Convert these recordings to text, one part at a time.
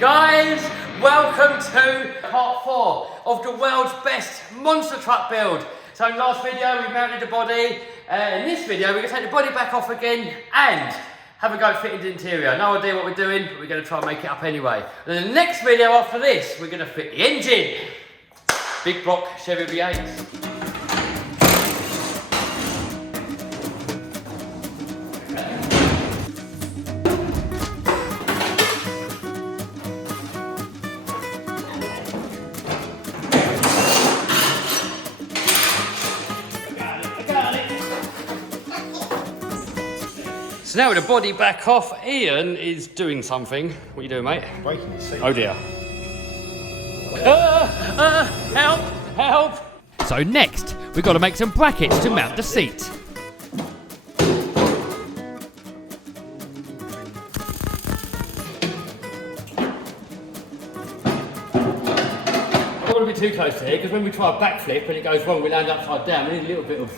Guys, welcome to part 4 of the world's best monster truck build. So in the last video we mounted the body, in this video we're going to take the body back off again and have a go at fitting the interior. No idea what we're doing, but we're going to try and make it up anyway. And in the next video after this, we're going to fit the engine. Big block Chevy V8s. So now with the body back off, Ian is doing something. What are you doing, mate? Breaking the seat. Oh dear. Help! Help! So next, we've got to make some brackets to mount the seat. I don't want to be too close to here because when we try a backflip and it goes wrong, we land upside down. We need a little bit of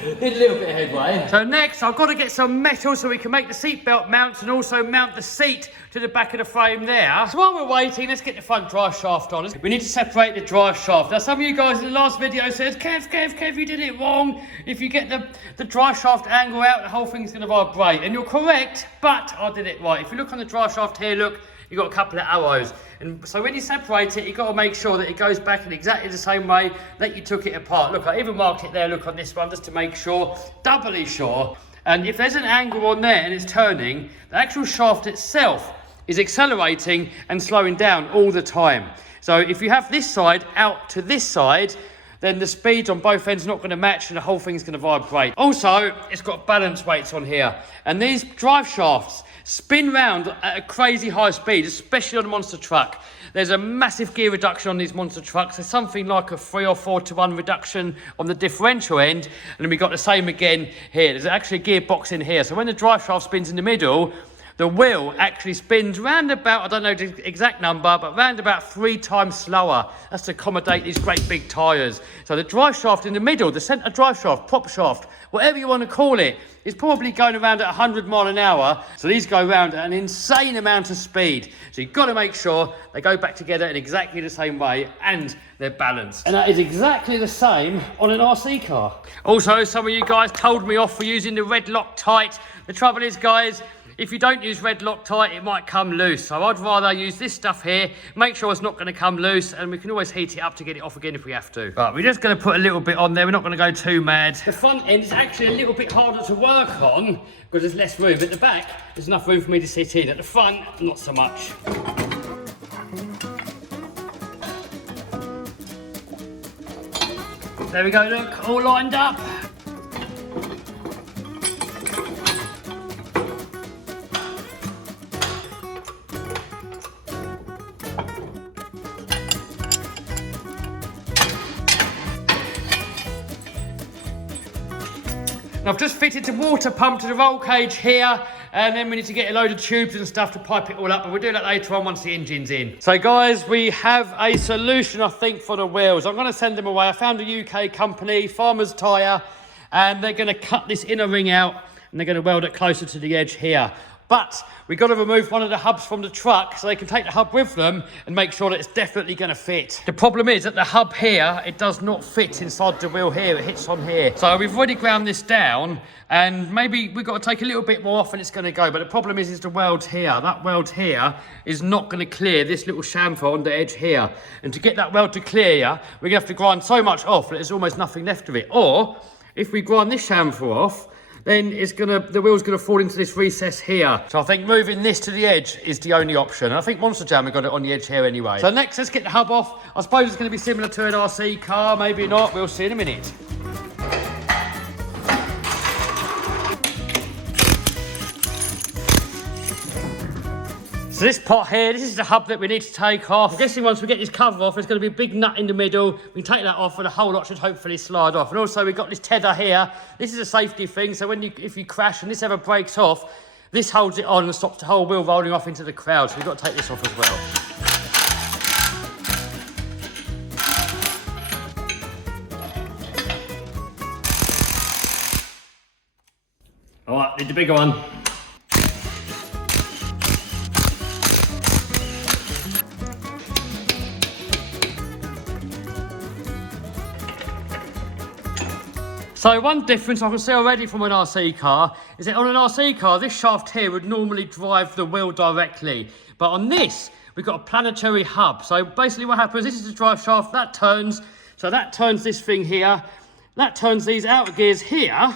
headway. So next, I've got to get some metal so we can make the seatbelt mounts and also mount the seat to the back of the frame there. So while we're waiting, let's get the front drive shaft on. We need to separate the drive shaft. Now, some of you guys in the last video said, Kev, you did it wrong. If you get the drive shaft angle out, the whole thing's going to vibrate. And you're correct, but I did it right. If you look on the drive shaft here, look, you've got a couple of arrows. And so when you separate it, you've got to make sure that it goes back in exactly the same way that you took it apart. Look, I even marked it there, look on this one, just to make sure, doubly sure. And if there's an angle on there and it's turning, the actual shaft itself is accelerating and slowing down all the time. So if you have this side out to this side, then the speeds on both ends are not going to match and the whole thing's going to vibrate. Also, it's got balance weights on here. And these drive shafts spin round at a crazy high speed, especially on a monster truck. There's a massive gear reduction on these monster trucks. There's something like a 3 or 4 to 1 reduction on the differential end. And then we've got the same again here. There's actually a gearbox in here. So when the drive shaft spins in the middle, the wheel actually spins round about, I don't know the exact number, but round about 3 times slower. That's to accommodate these great big tyres. So the drive shaft in the middle, the centre drive shaft, prop shaft, whatever you want to call it, is probably going around at 100 mile an hour. So these go around at an insane amount of speed. So you've got to make sure they go back together in exactly the same way and they're balanced. And that is exactly the same on an RC car. Also, some of you guys told me off for using the red Loctite. The trouble is, guys, if you don't use red Loctite, it might come loose. So I'd rather use this stuff here, make sure it's not going to come loose, and we can always heat it up to get it off again if we have to. But we're just going to put a little bit on there. We're not going to go too mad. The front end is actually a little bit harder to work on because there's less room. At the back, there's enough room for me to sit in. At the front, not so much. There we go, look, all lined up. I've just fitted the water pump to the roll cage here, and then we need to get a load of tubes and stuff to pipe it all up, but we'll do that later on once the engine's in. So guys, we have a solution, I think, for the wheels. I'm going to send them away. I found a UK company, Farmer's Tyre, and they're going to cut this inner ring out and they're going to weld it closer to the edge here. But we've got to remove one of the hubs from the truck so they can take the hub with them and make sure that it's definitely going to fit. The problem is that the hub here, it does not fit inside the wheel here. It hits on here. So we've already ground this down and maybe we've got to take a little bit more off and it's going to go. But the problem is the weld here. That weld here is not going to clear this little chamfer on the edge here. And to get that weld to clear, we're going to have to grind so much off that there's almost nothing left of it. Or if we grind this chamfer off, then the wheel's gonna fall into this recess here. So I think moving this to the edge is the only option. And I think Monster Jam have got it on the edge here anyway. So next, let's get the hub off. I suppose it's gonna be similar to an RC car, maybe not, we'll see in a minute. So this pot here, this is the hub that we need to take off. I'm guessing once we get this cover off, there's going to be a big nut in the middle. We can take that off and the whole lot should hopefully slide off. And also we've got this tether here. This is a safety thing, so if you crash and this ever breaks off, this holds it on and stops the whole wheel rolling off into the crowd. So we've got to take this off as well. All right, need the bigger one. So one difference I can see already from an RC car is that on an RC car, this shaft here would normally drive the wheel directly. But on this, we've got a planetary hub. So basically what happens, this is the drive shaft, that turns. So that turns this thing here. That turns these outer gears here,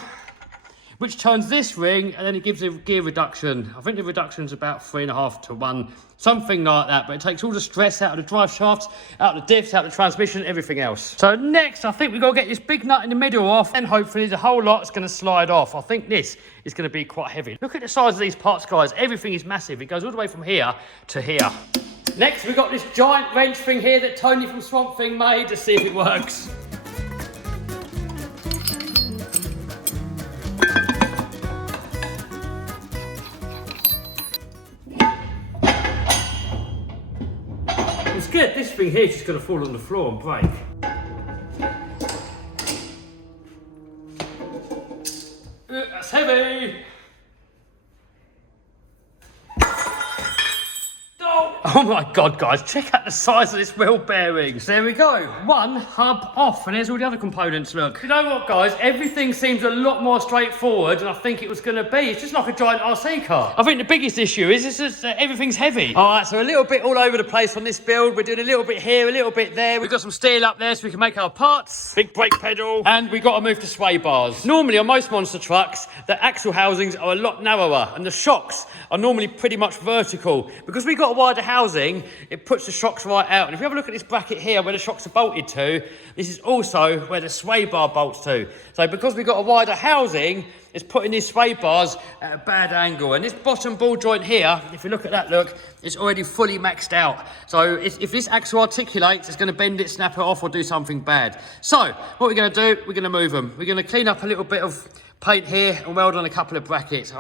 which turns this ring, and then it gives a gear reduction. I think the reduction's about 3.5 to 1, something like that. But it takes all the stress out of the drive shafts, out of the diffs, out of the transmission, everything else. So next, I think we've got to get this big nut in the middle off, and hopefully the whole lot's going to slide off. I think this is going to be quite heavy. Look at the size of these parts, guys. Everything is massive. It goes all the way from here to here. Next, we've got this giant wrench thing here that Tony from Swamp Thing made. Let's see if it works. I'm scared this thing here is just going to fall on the floor and break. That's heavy! Oh my God, guys, check out the size of this wheel bearing. So there we go, one hub off, and there's all the other components, look. You know what, guys, everything seems a lot more straightforward than I think it was gonna be. It's just like a giant RC car. I think the biggest issue is it's just everything's heavy. All right, so a little bit all over the place on this build. We're doing a little bit here, a little bit there. We've got some steel up there so we can make our parts. Big brake pedal, and we got to move to sway bars. Normally on most monster trucks, the axle housings are a lot narrower, and the shocks are normally pretty much vertical. Because we've got a wider housing, it puts the shocks right out. And if you have a look at this bracket here where the shocks are bolted to, this is also where the sway bar bolts to. So because we've got a wider housing, it's putting these sway bars at a bad angle. And this bottom ball joint here, if you look at that, look, it's already fully maxed out. So if this axle articulates, it's going to bend it, snap it off, or do something bad. So what we're going to do, we're going to move them. We're going to clean up a little bit of paint here and weld on a couple of brackets.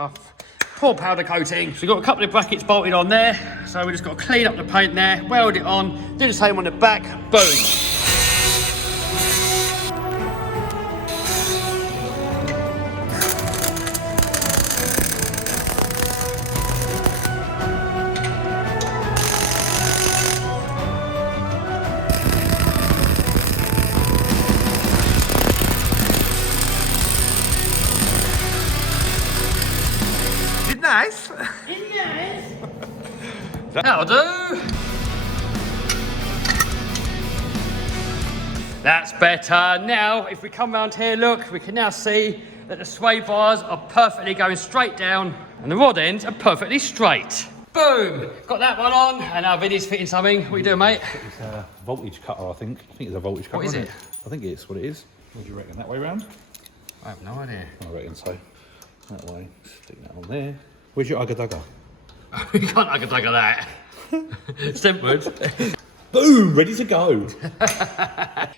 Poor powder coating. So we've got a couple of brackets bolted on there. So we just got to clean up the paint there, weld it on, do the same on the back, boom. Nice. That'll do. That's better. Now, if we come round here, look, we can now see that the sway bars are perfectly going straight down and the rod ends are perfectly straight. Boom! Got that one on, and now Vinny's fitting something. What are you doing, mate? It's a voltage cutter, I think. I think it's a voltage cutter. What is it? I think it's what it is. What do you reckon? That way round? I have no idea. I reckon so. That way. Stick that on there. Where's your ugga dugger? We can't ugga that. Stempwood. Boom! Ready to go.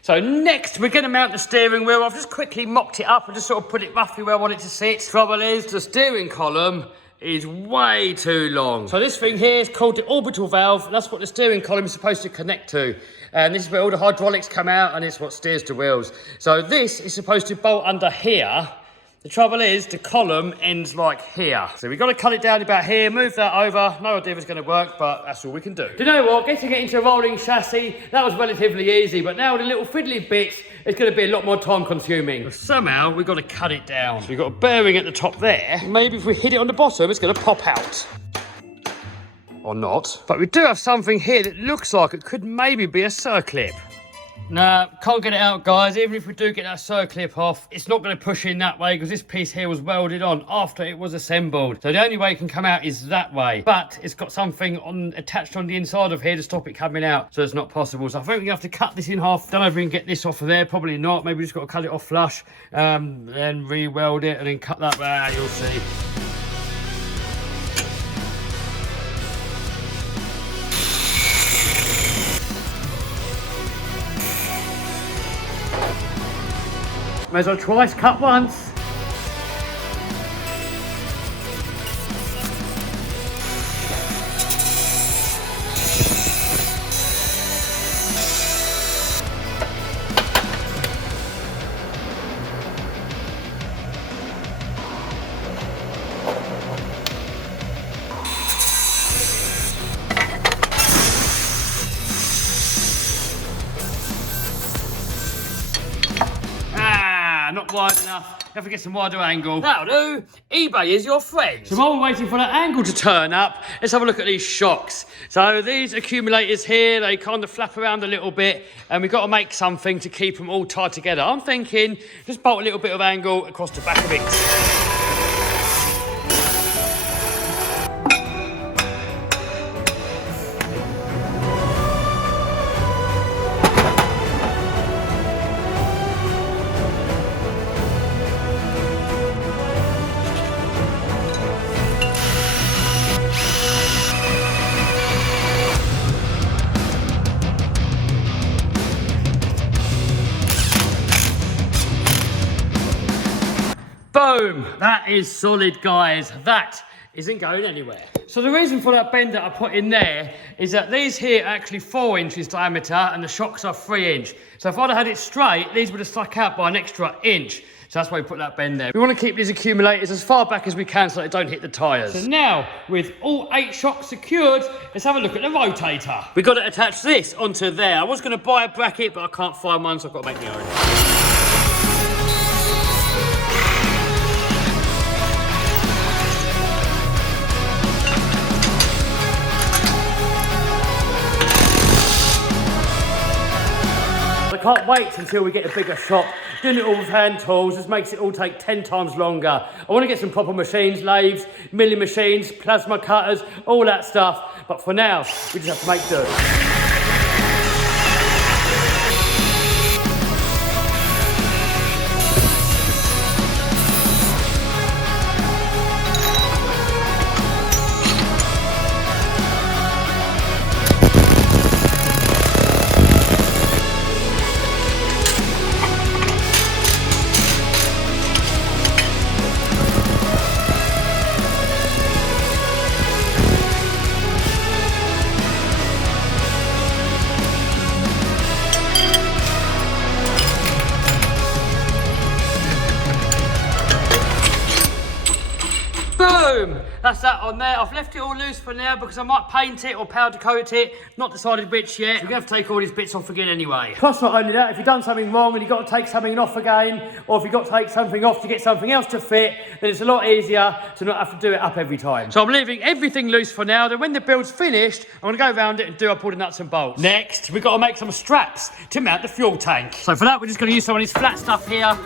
So next, we're going to mount the steering wheel. I've just quickly mocked it up and just sort of put it roughly where I want it to sit. Trouble is, the steering column is way too long. So this thing here is called the orbital valve. That's what the steering column is supposed to connect to. And this is where all the hydraulics come out, and it's what steers the wheels. So this is supposed to bolt under here. The trouble is, the column ends like here. So we've got to cut it down about here, move that over. No idea if it's going to work, but that's all we can do. Do you know what? Getting it into a rolling chassis, that was relatively easy, but now the little fiddly bits, it's going to be a lot more time consuming. Somehow, we've got to cut it down. So we've got a bearing at the top there. Maybe if we hit it on the bottom, it's going to pop out. Or not. But we do have something here that looks like it could maybe be a circlip. Nah, can't get it out, guys. Even if we do get that circlip off, it's not going to push in that way because this piece here was welded on after it was assembled. So the only way it can come out is that way. But it's got something attached on the inside of here to stop it coming out. So it's not possible. So I think we have to cut this in half. Don't know if we can get this off of there. Probably not. Maybe we just got to cut it off flush. Then re-weld it and then cut that. You'll see. Measure twice, cut once. Not wide enough. You have to get some wider angle. That'll do. eBay is your friend. So while we're waiting for that angle to turn up, let's have a look at these shocks. So these accumulators here, they kind of flap around a little bit, and we've got to make something to keep them all tied together. I'm thinking just bolt a little bit of angle across the back of it. Boom! That is solid, guys. That isn't going anywhere. So the reason for that bend that I put in there is that these here are actually 4 inches diameter and the shocks are 3 inch. So if I'd have had it straight, these would have stuck out by an extra inch. So that's why we put that bend there. We want to keep these accumulators as far back as we can so they don't hit the tyres. So now, with all 8 shocks secured, let's have a look at the rotator. We've got to attach this onto there. I was going to buy a bracket, but I can't find one, so I've got to make my own. I can't wait until we get a bigger shop. Doing it all with hand tools just makes it all take 10 times longer. I want to get some proper machines, lathes, milling machines, plasma cutters, all that stuff. But for now, we just have to make do. Boom! That's that on there. I've left it all loose for now because I might paint it or powder coat it. Not decided which yet. We're going to have to take all these bits off again anyway. Plus, not only that, if you've done something wrong and you've got to take something off again, or if you've got to take something off to get something else to fit, then it's a lot easier to not have to do it up every time. So I'm leaving everything loose for now. Then when the build's finished, I'm going to go around it and do up all the nuts and bolts. Next, we've got to make some straps to mount the fuel tank. So for that, we're just going to use some of this flat stuff here.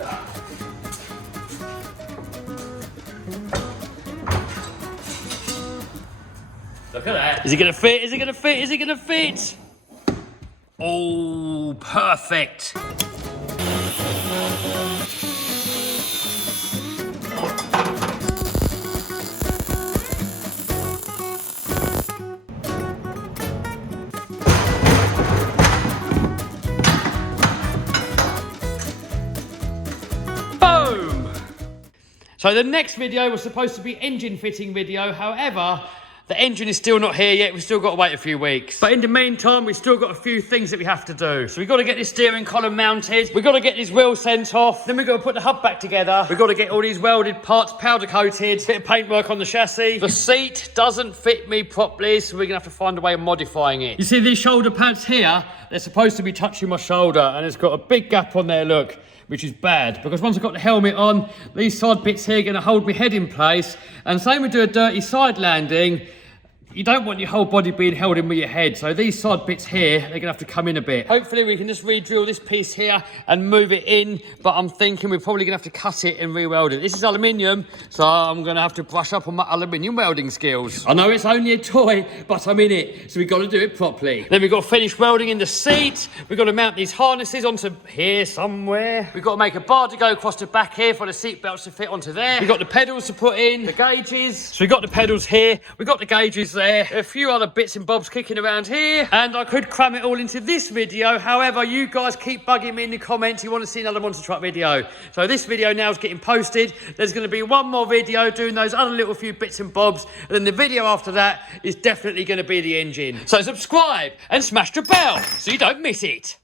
Look at that. Is it going to fit? Is it going to fit? Is it going to fit? Oh, perfect. Boom! So the next video was supposed to be engine fitting video. However, the engine is still not here yet. We've still got to wait a few weeks. But in the meantime, we've still got a few things that we have to do. So we've got to get this steering column mounted. We've got to get these wheels sent off. Then we've got to put the hub back together. We've got to get all these welded parts powder coated. Bit of paintwork on the chassis. The seat doesn't fit me properly, so we're going to have to find a way of modifying it. You see these shoulder pads here? They're supposed to be touching my shoulder, and it's got a big gap on there, look, which is bad, because once I've got the helmet on, these side bits here are going to hold my head in place. And say we do a dirty side landing, you don't want your whole body being held in with your head. So these side bits here, they're going to have to come in a bit. Hopefully we can just re-drill this piece here and move it in. But I'm thinking we're probably going to have to cut it and re-weld it. This is aluminium, so I'm going to have to brush up on my aluminium welding skills. I know it's only a toy, but I'm in it. So we've got to do it properly. Then we've got to finish welding in the seat. We've got to mount these harnesses onto here somewhere. We've got to make a bar to go across the back here for the seat belts to fit onto there. We've got the pedals to put in, the gauges. So we've got the pedals here. We've got the gauges there. A few other bits and bobs kicking around here, and I could cram it all into this video. However, you guys keep bugging me in the comments. You want to see another monster truck video. So this video now is getting posted. There's going to be one more video doing those other little few bits and bobs, and then the video after that is definitely going to be the engine. So subscribe and smash the bell so you don't miss it.